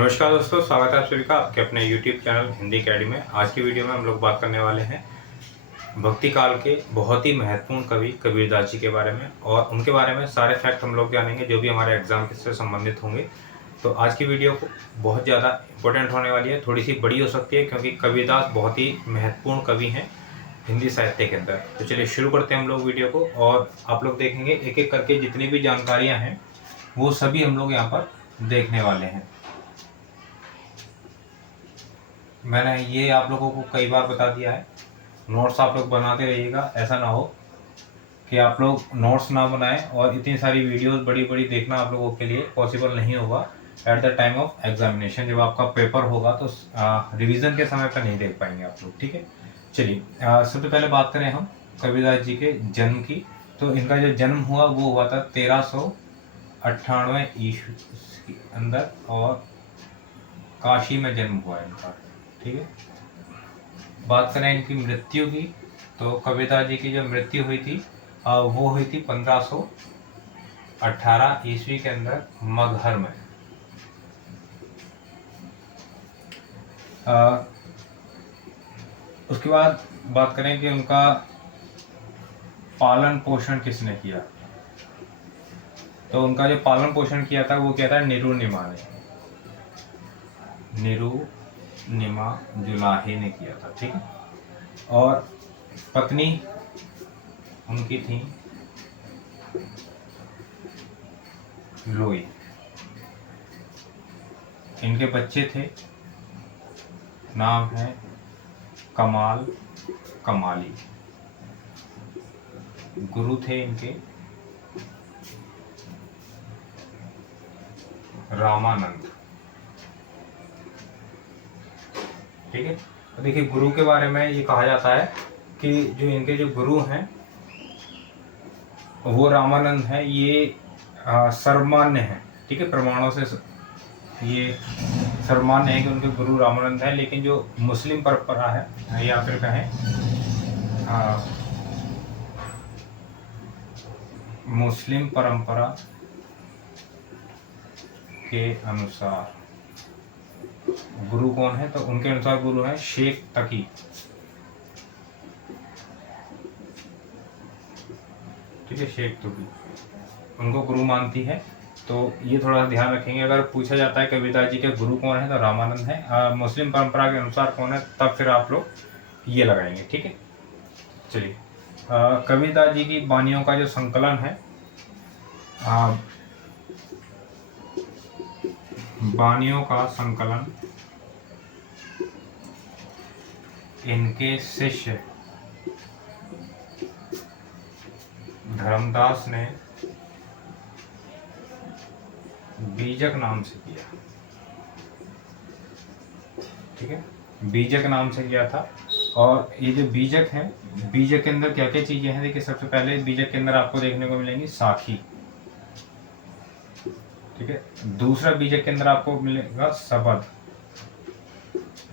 नमस्कार दोस्तों, स्वागत है आप सभी का आपके अपने YouTube चैनल हिंदी अकेडमी में। आज की वीडियो में हम लोग बात करने वाले हैं भक्ति काल के बहुत ही महत्वपूर्ण कवि कबीरदास जी के बारे में, और उनके बारे में सारे फैक्ट हम लोग जानेंगे जो भी हमारे एग्जाम से संबंधित होंगे। तो आज की वीडियो बहुत ज़्यादा इंपॉर्टेंट होने वाली है, थोड़ी सी बड़ी हो सकती है क्योंकि कबीरदास बहुत ही महत्वपूर्ण कवि हैं हिंदी साहित्य के अंदर। तो चलिए शुरू करते हैं हम लोग वीडियो को, और आप लोग देखेंगे एक एक करके जितनी भी जानकारियाँ हैं वो सभी हम लोग यहाँ पर देखने वाले हैं। मैंने ये आप लोगों को कई बार बता दिया है, नोट्स आप लोग बनाते रहिएगा। ऐसा ना हो कि आप लोग नोट्स ना बनाएं और इतनी सारी वीडियोस बड़ी बड़ी देखना आप लोगों के लिए पॉसिबल नहीं होगा at the time of examination. जब आपका पेपर होगा तो रिवीजन के समय पर नहीं देख पाएंगे आप लोग, ठीक है। चलिए सबसे पहले बात करें हम कबीरदास जी के जन्म की। तो इनका जो जन्म हुआ वो हुआ था 1398 ईस्वी के अंदर, और काशी में जन्म हुआ इनका, ठीक है। बात करें इनकी मृत्यु की, तो कबीरदास जी की जो मृत्यु हुई थी वो हुई थी 1518 ईस्वी के अंदर मगहर में। उसके बाद बात करें कि उनका पालन पोषण किसने किया, तो उनका जो पालन पोषण किया था वो क्या था, निरुनिमा ने, निरुनिमा जुलाहे ने किया था, ठीक है। और पत्नी उनकी थी लोई। इनके बच्चे थे, नाम है कमाल, कमाली। गुरु थे इनके रामानंद, ठीक है। तो देखिए गुरु के बारे में ये कहा जाता है कि जो इनके जो गुरु हैं वो रामानंद है। ये सर्वमान्य है, ठीक है, प्रमाणों से ये सर्वमान्य है कि उनके गुरु रामानंद है। लेकिन जो मुस्लिम परंपरा है या फिर कहें मुस्लिम परंपरा के अनुसार गुरु कौन है, तो उनके अनुसार गुरु है शेख तकी, ठीक है। शेख तकी उनको गुरु मानती है। तो ये थोड़ा ध्यान रखेंगे, अगर पूछा जाता है कबीरदास जी के गुरु कौन है तो रामानंद है। मुस्लिम परंपरा के अनुसार कौन है तब फिर आप लोग ये लगाएंगे, ठीक है। चलिए कबीरदास जी की वाणियों का जो संकलन है, वाणियों का संकलन इनके शिष्य धर्मदास ने बीजक नाम से किया, ठीक है। बीजक नाम से किया था। और ये जो बीजक है, बीजक के अंदर क्या क्या चीजें हैं, देखिए सबसे पहले बीजक के अंदर आपको देखने को मिलेंगी साखी, ठीक है। दूसरा बीजक के अंदर आपको मिलेगा शबद,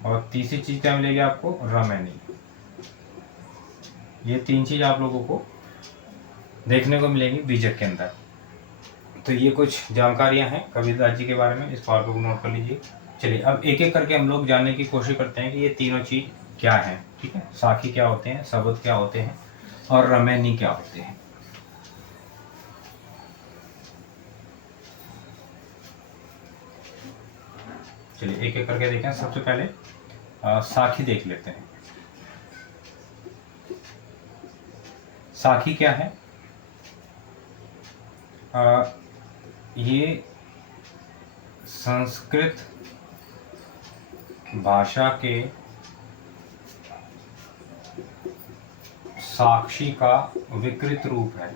और तीसरी चीज क्या मिलेगी आपको, रमैनी। ये तीन चीज आप लोगों को देखने को मिलेंगी बीजक के अंदर। तो ये कुछ जानकारियां हैं कबीरदास जी के बारे में, इसको आप लोग नोट कर लीजिए। चलिए अब एक एक करके हम लोग जानने की कोशिश करते हैं कि ये तीनों चीज क्या है, ठीक है। साखी क्या होते हैं, शबद क्या होते हैं, और रमैनी क्या होते हैं। चलिए एक एक करके देखें। सबसे पहले साखी देख लेते हैं। साखी क्या है, ये संस्कृत भाषा के साक्षी का विकृत रूप है,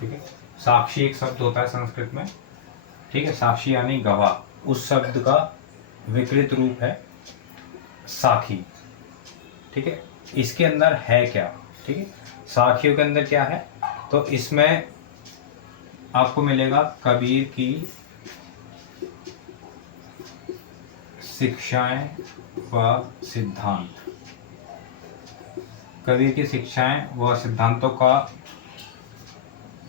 ठीक है। साक्षी एक शब्द होता है संस्कृत में, ठीक है। साक्षी यानी गवाह, उस शब्द का विकृत रूप है साखी, ठीक है। इसके अंदर है क्या, ठीक है। साखियों के अंदर क्या है, तो इसमें आपको मिलेगा कबीर की शिक्षाएं व सिद्धांत। कबीर की शिक्षाएं व सिद्धांतों का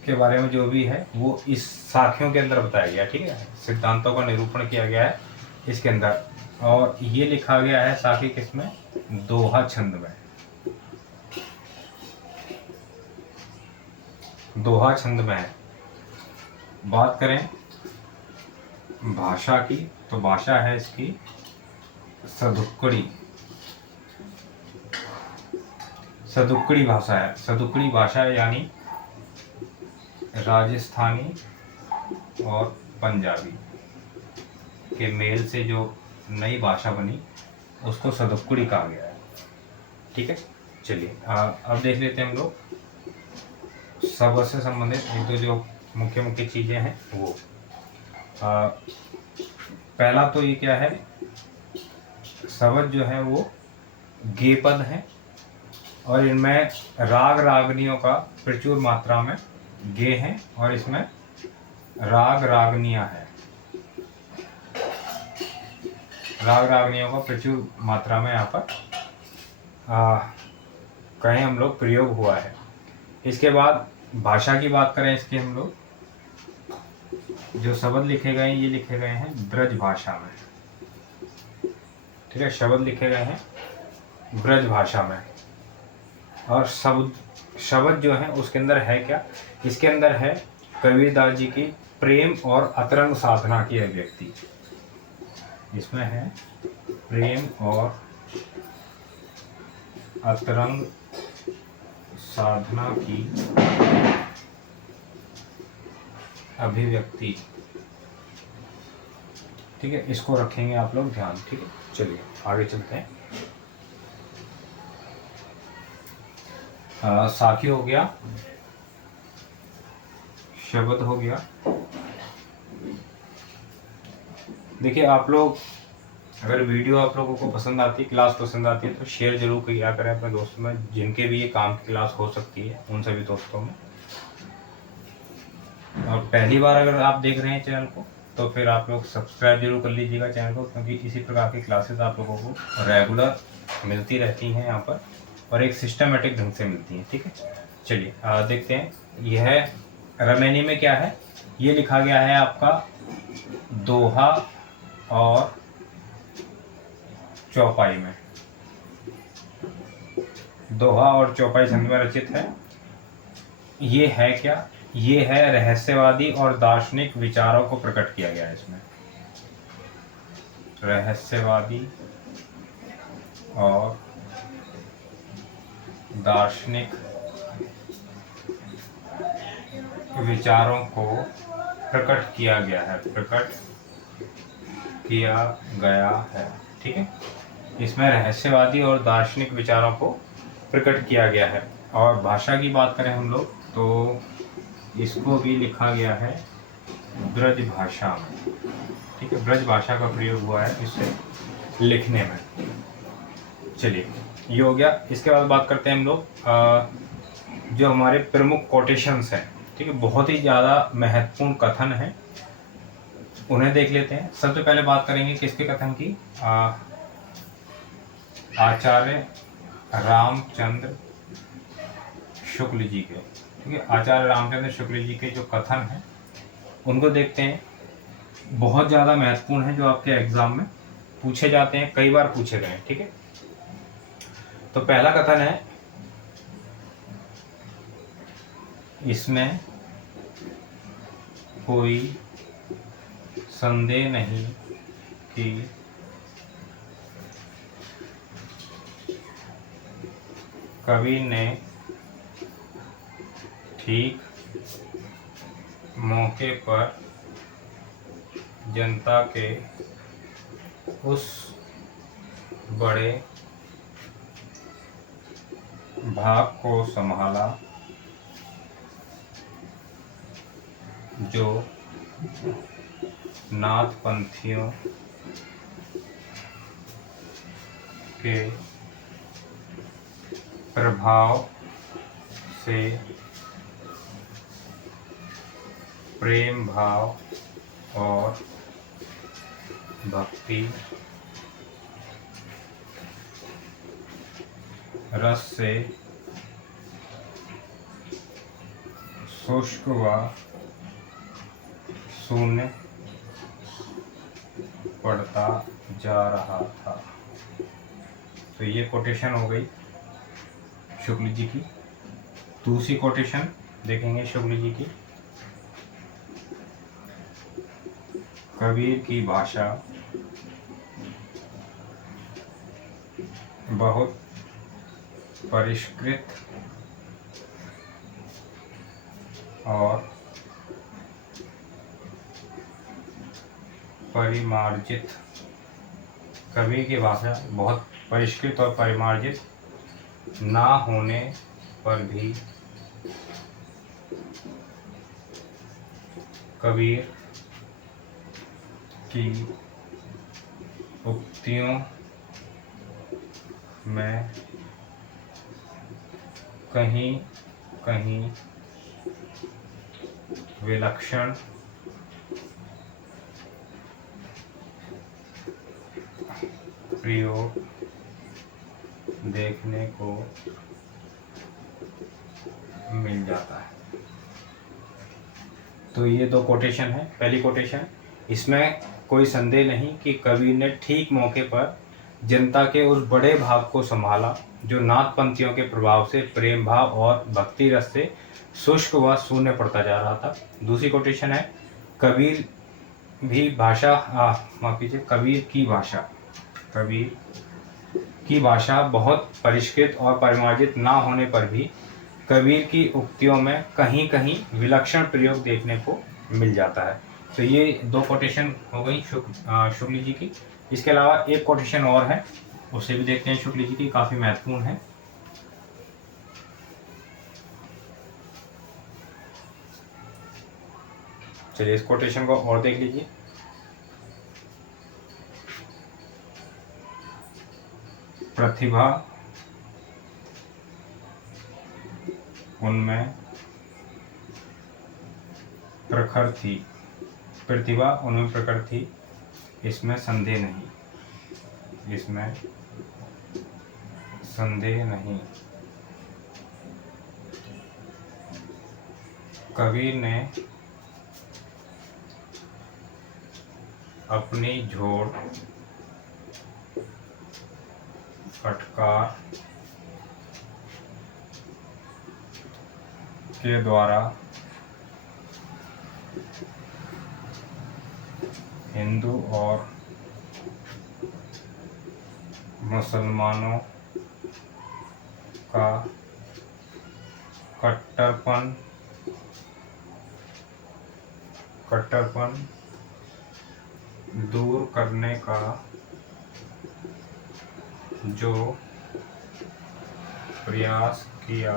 के बारे में जो भी है वो इस साखियों के अंदर बताया गया, ठीक है। सिद्धांतों का निरूपण किया गया है इसके अंदर, और ये लिखा गया है साखी किसमें, दोहा छंद में। दोहा छंद में है। बात करें भाषा की, तो भाषा है इसकी सदुक्कड़ी। सदुक्कड़ी भाषा है। सदुक्कड़ी भाषा है यानी राजस्थानी और पंजाबी के मेल से जो नई भाषा बनी उसको सदुक्कड़ी कहा गया है, ठीक है। चलिए अब देख लेते हैं हम लोग शब्द से संबंधित एक दो जो मुख्य मुख्य चीजें हैं वो। पहला तो ये क्या है, शब्द जो है वो गे पद है और इनमें राग रागनियों का प्रचुर मात्रा में गे हैं और इसमें राग रागनियां है। राग रागनियों का प्रचुर मात्रा में यहाँ पर कहें हम लोग प्रयोग हुआ है। इसके बाद भाषा की बात करें, इसके हम लोग जो शब्द लिखे गए हैं ये लिखे गए हैं ब्रज भाषा में, ठीक है। शब्द लिखे गए हैं ब्रज भाषा में और शब्द जो है उसके अंदर है क्या, इसके अंदर है कबीरदास जी की प्रेम और अतरंग साधना की अभिव्यक्ति। इसमें है प्रेम और अतरंग साधना की अभिव्यक्ति, ठीक है। इसको रखेंगे आप लोग ध्यान, ठीक है। चलिए आगे चलते हैं। साखी हो गया, शब्द हो गया। देखिए आप लोग अगर वीडियो आप लोगों को पसंद आती है, क्लास पसंद आती है तो शेयर जरूर किया करें अपने दोस्तों में, जिनके भी ये काम की क्लास हो सकती है उन सभी दोस्तों में। और पहली बार अगर आप देख रहे हैं चैनल को तो फिर आप लोग सब्सक्राइब जरूर कर लीजिएगा चैनल को, क्योंकि इसी प्रकार की क्लासेस आप लोगों को रेगुलर मिलती रहती हैं यहाँ पर और एक सिस्टमेटिक ढंग से मिलती हैं, ठीक है। चलिए देखते हैं। यह रमैनी में क्या है, ये लिखा गया है आपका दोहा और चौपाई में। दोहा और चौपाई छंद में रचित है। ये है क्या, ये है रहस्यवादी और दार्शनिक विचारों को प्रकट किया गया है इसमें। रहस्यवादी और दार्शनिक विचारों को प्रकट किया गया है, प्रकट किया गया है, ठीक है। इसमें रहस्यवादी और दार्शनिक विचारों को प्रकट किया गया है। और भाषा की बात करें हम लोग तो इसको भी लिखा गया है ब्रज भाषा में, ठीक है। ब्रज भाषा का प्रयोग हुआ है इसे लिखने में। चलिए ये हो गया। इसके बाद बात करते हैं हम लोग जो हमारे प्रमुख कोटेशंस हैं, ठीक है। बहुत ही ज़्यादा महत्वपूर्ण कथन है, उन्हें देख लेते हैं। सबसे पहले बात करेंगे किसके कथन की, आचार्य रामचंद्र शुक्ल जी के, ठीक है। आचार्य रामचंद्र शुक्ल जी के जो कथन हैं उनको देखते हैं। बहुत ज़्यादा महत्वपूर्ण है, जो आपके एग्जाम में पूछे जाते हैं, कई बार पूछे गए हैं, ठीक है। तो पहला कथन है, इसमें कोई संदेह नहीं कि कवि ने ठीक मौके पर जनता के उस बड़े भाग को संभाला जो नाथपंथियों के प्रभाव से प्रेम भाव और भक्ति रस से शुष्क व शून्य पड़ता जा रहा था। तो ये कोटेशन हो गई शुक्ल जी की। दूसरी कोटेशन देखेंगे शुक्ल जी की। कबीर की भाषा बहुत परिष्कृत और परिमार्जित। कबीर की भाषा बहुत परिष्कृत और परिमार्जित ना होने पर भी कबीर की उक्तियों में कहीं कहीं विलक्षण प्रयोग देखने को मिल जाता है। तो ये दो कोटेशन है। पहली कोटेशन, इसमें कोई संदेह नहीं कि कबीर ने ठीक मौके पर जनता के उस बड़े भाग को संभाला जो नाथपंथियों के प्रभाव से प्रेम भाव और भक्ति रस से शुष्क व शून्य पड़ता जा रहा था। दूसरी कोटेशन है, कबीर भी भाषा माफ कीजिए कबीर की भाषा बहुत परिष्कृत और परिमार्जित ना होने पर भी कबीर की उक्तियों में कहीं कहीं विलक्षण प्रयोग देखने को मिल जाता है। तो ये दो कोटेशन हो गई शुक्ल जी की। इसके अलावा एक कोटेशन और है, उसे भी देखते हैं शुक्ल जी की, काफ़ी महत्वपूर्ण है। चलिए इस कोटेशन को और देख लीजिए। प्रतिभा उनमें प्रखर थी, प्रतिभा उनमें प्रखर थी, इसमें संदेह नहीं। कबीर ने अपनी झोड़ फटकार के द्वारा हिंदू और मुसलमानों का कट्टरपन दूर करने का जो प्रयास किया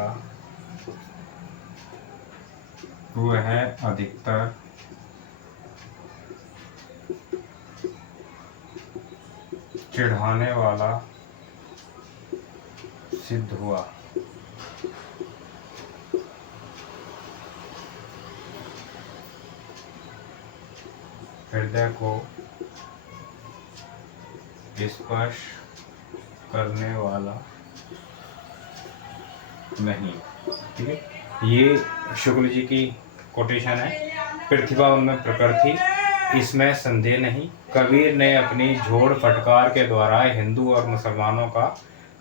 वह अधिकतर चिढ़ाने वाला सिद्ध हुआ। हृदय को स्पर्श करने वाला नहीं। ठीक है, ये शुक्ल जी की कोटेशन है। प्रतिभा उनमें प्रखर थी, इसमें संदेह नहीं। कबीर ने अपनी झोड़ फटकार के द्वारा हिंदू और मुसलमानों का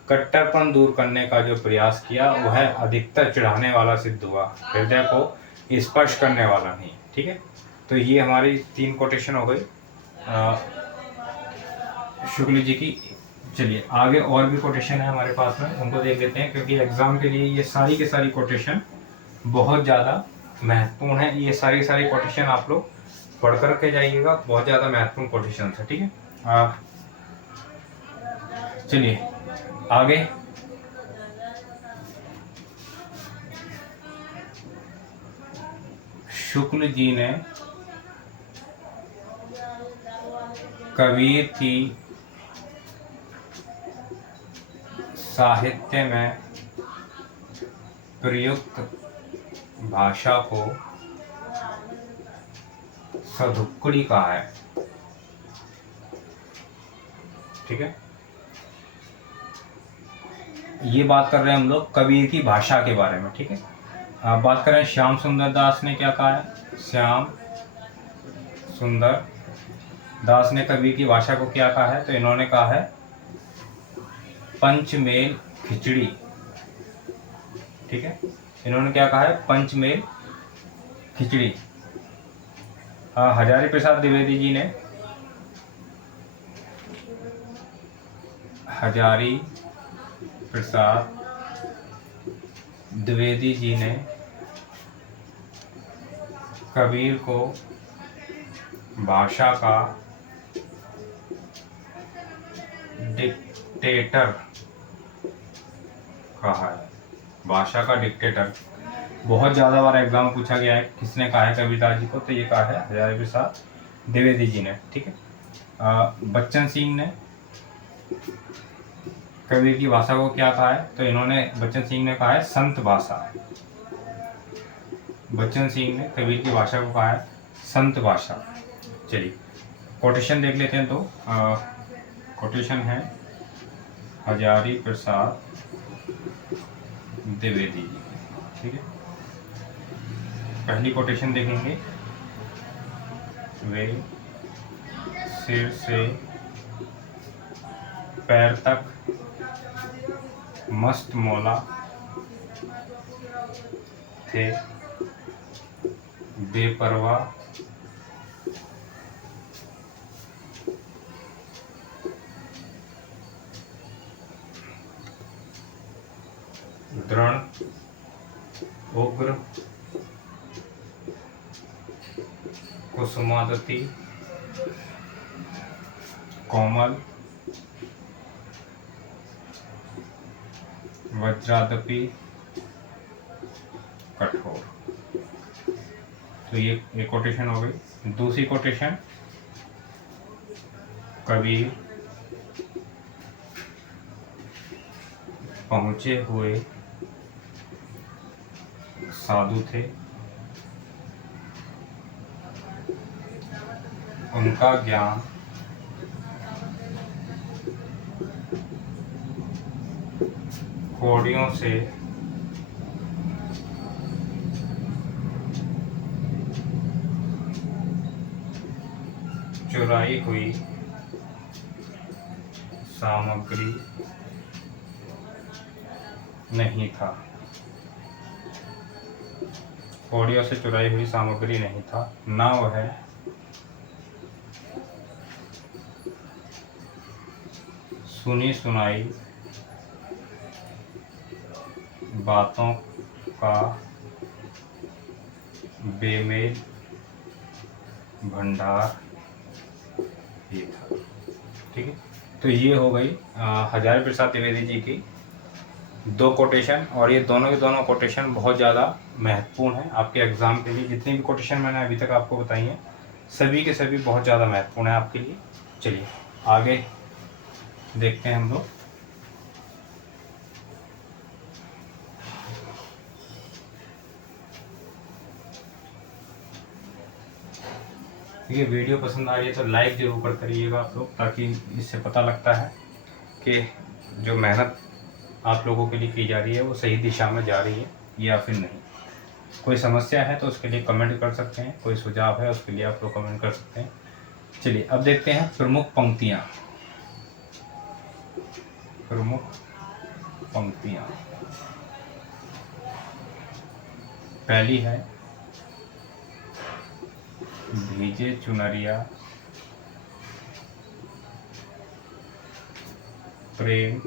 कट्टरपन दूर करने का जो प्रयास किया वह अधिकतर चिढ़ाने वाला सिद्ध हुआ, हृदय को स्पर्श करने वाला नहीं। ठीक है, तो ये हमारी 3 कोटेशन हो गई शुक्ल जी की। चलिए आगे और भी कोटेशन है हमारे पास में, उनको देख लेते हैं, क्योंकि एग्जाम के लिए ये सारी की सारी कोटेशन बहुत ज़्यादा महत्वपूर्ण है। ये सारी कोटेशन आप लोग पढ़ कर के जाइएगा, बहुत ज़्यादा महत्वपूर्ण कोटेशन है। ठीक है, चलिए आगे। शुक्ल जी ने कबीर की साहित्य में प्रयुक्त भाषा को सधुक्कड़ी कहा है। ठीक है, ये बात कर रहे हैं हम लोग कबीर की भाषा के बारे में। ठीक है, बात करें श्याम सुंदर दास ने क्या कहा है। श्याम सुंदर दास ने कबीर की भाषा को क्या कहा है, तो इन्होंने कहा है पंचमेल खिचड़ी। ठीक है, इन्होंने क्या कहा है, पंचमेल खिचड़ी। हजारी प्रसाद द्विवेदी जी ने, हजारी प्रसाद द्विवेदी जी ने कबीर को भाषा का डिक्टेटर कहा है। भाषा का डिक्टेटर बहुत ज़्यादा बार एग्जाम पूछा गया है, किसने कहा है कबीरदास जी को, तो ये कहा है हजारी प्रसाद द्विवेदी जी ने। ठीक है, बच्चन सिंह ने कबीर की भाषा को क्या कहा है, तो इन्होंने, बच्चन सिंह ने कहा है संत भाषा। बच्चन सिंह ने कबीर की भाषा को कहा है संत भाषा। चलिए कोटेशन देख लेते हैं। तो कोटेशन है हजारी प्रसाद द्विवेदी जी। ठीक है, पहली कोटेशन देखेंगे, वे सिर से पैर तक मस्त मौला थे, बेपरवाह दृढ़ उग्र कुसुमादति कोमल वज्रादपि कठोर। तो ये कोटेशन हो गई। दूसरी कोटेशन, कबीर पहुंचे हुए साधु थे, उनका ज्ञान कौड़ियों से चुराई हुई सामग्री नहीं था। कौड़ियों से चुराई हुई सामग्री नहीं था, ना वह सुनी सुनाई बातों का बेमेल भंडार ही था। ठीक है, तो ये हो गई हजारी प्रसाद द्विवेदी जी की दो कोटेशन, और ये दोनों के दोनों कोटेशन बहुत ज़्यादा महत्वपूर्ण है आपके एग्ज़ाम के लिए। जितनी भी कोटेशन मैंने अभी तक आपको बताई हैं, सभी के सभी बहुत ज़्यादा महत्वपूर्ण है आपके लिए। चलिए आगे देखते हैं हम लोग। ये वीडियो पसंद आ रही है तो लाइक जरूर कर करिएगा आप लोग, ताकि इससे पता लगता है कि जो मेहनत आप लोगों के लिए की जा रही है वो सही दिशा में जा रही है या फिर नहीं। कोई समस्या है तो उसके लिए कमेंट कर सकते हैं, कोई सुझाव है उसके लिए आप लोग कमेंट कर सकते हैं। चलिए अब देखते हैं प्रमुख पंक्तियाँ। प्रमुख पंक्तियाँ, पहली है, भीजे चुनरिया प्रेम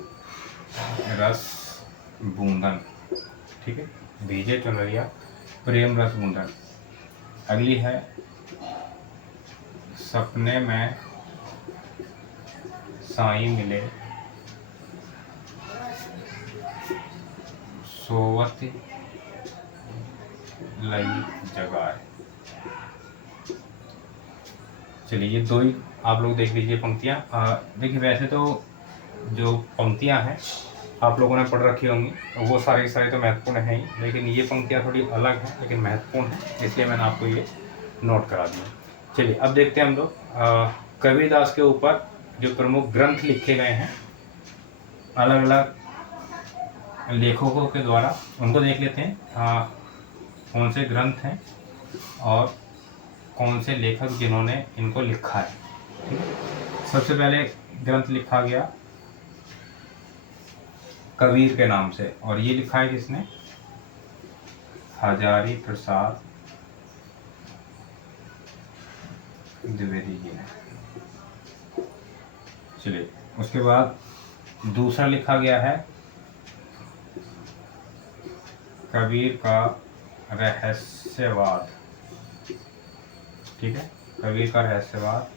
रस बूंदन। ठीक है, भीजे चुनरिया प्रेम रस बूंदन। अगली है, सपने में साईं मिले सोवत लई जगाए। चलिए ये दो ही आप लोग देख लीजिए पंक्तियाँ। देखिए वैसे तो जो पंक्तियाँ हैं आप लोगों ने पढ़ रखी होंगी, वो सारी सारी तो महत्वपूर्ण है ही, लेकिन ये पंक्तियाँ थोड़ी अलग हैं लेकिन महत्वपूर्ण हैं, इसलिए मैंने आपको ये नोट करा दिया। चलिए अब देखते हैं हम लोग कबीरदास के ऊपर जो प्रमुख ग्रंथ लिखे गए हैं अलग अलग लेखकों के द्वारा, उनको देख लेते हैं। कौन से ग्रंथ हैं और कौन से लेखक जिन्होंने इनको लिखा है। ठीक है, सबसे पहले ग्रंथ लिखा गया कबीर के नाम से, और ये लिखा है किसने? हजारी प्रसाद द्विवेदी जी ने। चलिए, उसके बाद दूसरा लिखा गया है कबीर का रहस्यवाद। ठीक है, कबीर का रहस्यवाद,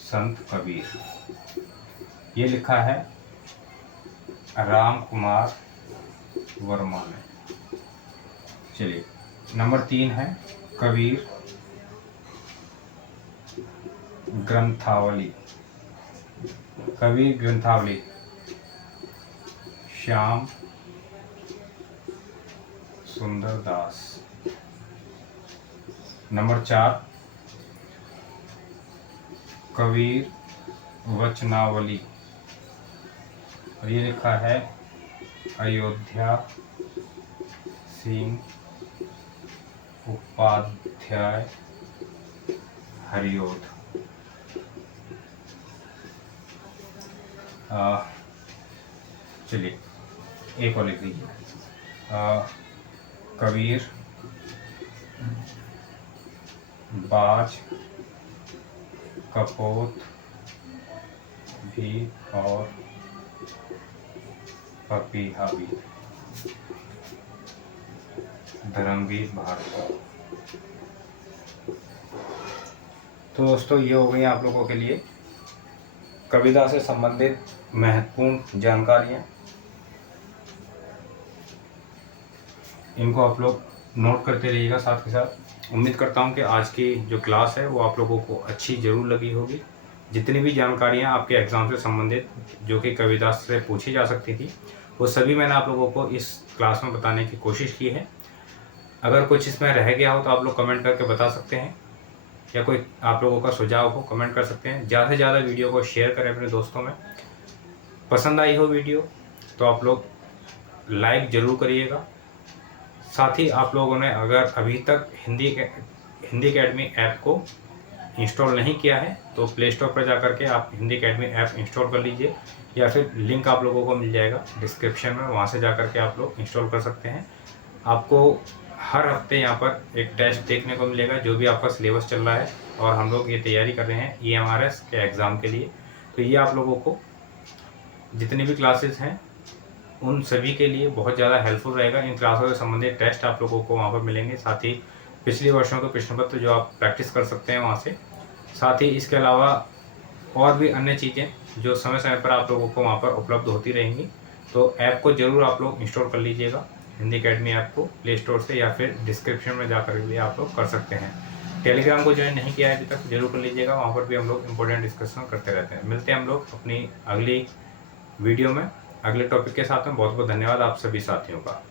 संत कबीर, ये लिखा है राम कुमार वर्मा ने। चलिए, नंबर 3 है कबीर ग्रंथावली। कबीर ग्रंथावली श्याम सुंदर दास। नंबर 4 कबीर वचनावली, और ये लिखा है अयोध्या सिंह उपाध्याय हरिओध। चलिए, एक और लिख लीजिए कबीर बाज कपोत भी और पपीहा भी। धर्मवीर भारती। तो दोस्तों, ये हो गई आप लोगों के लिए कविता से संबंधित महत्वपूर्ण जानकारियाँ। इनको आप लोग नोट करते रहिएगा साथ के साथ। उम्मीद करता हूँ कि आज की जो क्लास है वो आप लोगों को अच्छी ज़रूर लगी होगी। जितनी भी जानकारियाँ आपके एग्ज़ाम से संबंधित जो कि कविता से पूछी जा सकती थी, वो सभी मैंने आप लोगों को इस क्लास में बताने की कोशिश की है। अगर कुछ इसमें रह गया हो तो आप लोग कमेंट करके बता सकते हैं, या कोई आप लोगों का सुझाव हो कमेंट कर सकते हैं। ज़्यादा से ज़्यादा वीडियो को शेयर करें अपने दोस्तों में। पसंद आई हो वीडियो तो आप लोग लाइक ज़रूर करिएगा। साथ ही आप लोगों ने अगर अभी तक हिंदी अकेडमी ऐप को इंस्टॉल नहीं किया है तो प्ले स्टोर पर जाकर के आप हिंदी अकेडमी ऐप इंस्टॉल कर लीजिए, या फिर लिंक आप लोगों को मिल जाएगा डिस्क्रिप्शन में, वहाँ से जाकर के आप लोग इंस्टॉल कर सकते हैं। आपको हर हफ्ते यहाँ पर एक टेस्ट देखने को मिलेगा जो भी आपका सिलेबस चल रहा है, और हम लोग ये तैयारी कर रहे हैं EMRS के एग्ज़ाम के लिए। तो ये आप लोगों को जितनी भी क्लासेस हैं उन सभी के लिए बहुत ज़्यादा हेल्पफुल रहेगा। इन क्लासों से संबंधित टेस्ट आप लोगों को वहाँ पर मिलेंगे, साथ ही पिछले वर्षों के प्रश्न पत्र जो आप प्रैक्टिस कर सकते हैं वहाँ से। साथ ही इसके अलावा और भी अन्य चीज़ें जो समय समय पर आप लोगों को वहाँ पर उपलब्ध होती रहेंगी। तो ऐप को ज़रूर आप लोग इंस्टॉल कर लीजिएगा, हिंदी अकेडमी ऐप को प्ले स्टोर से, या फिर डिस्क्रिप्शन में जाकर भी आप लोग कर सकते हैं। टेलीग्राम को ज्वाइन नहीं किया है अभी तक, जरूर कर लीजिएगा, वहाँ पर भी हम लोग इंपॉर्टेंट डिस्कशन करते रहते हैं। मिलते हैं हम लोग अपनी अगली वीडियो में अगले टॉपिक के साथ में। बहुत बहुत धन्यवाद आप सभी साथियों का।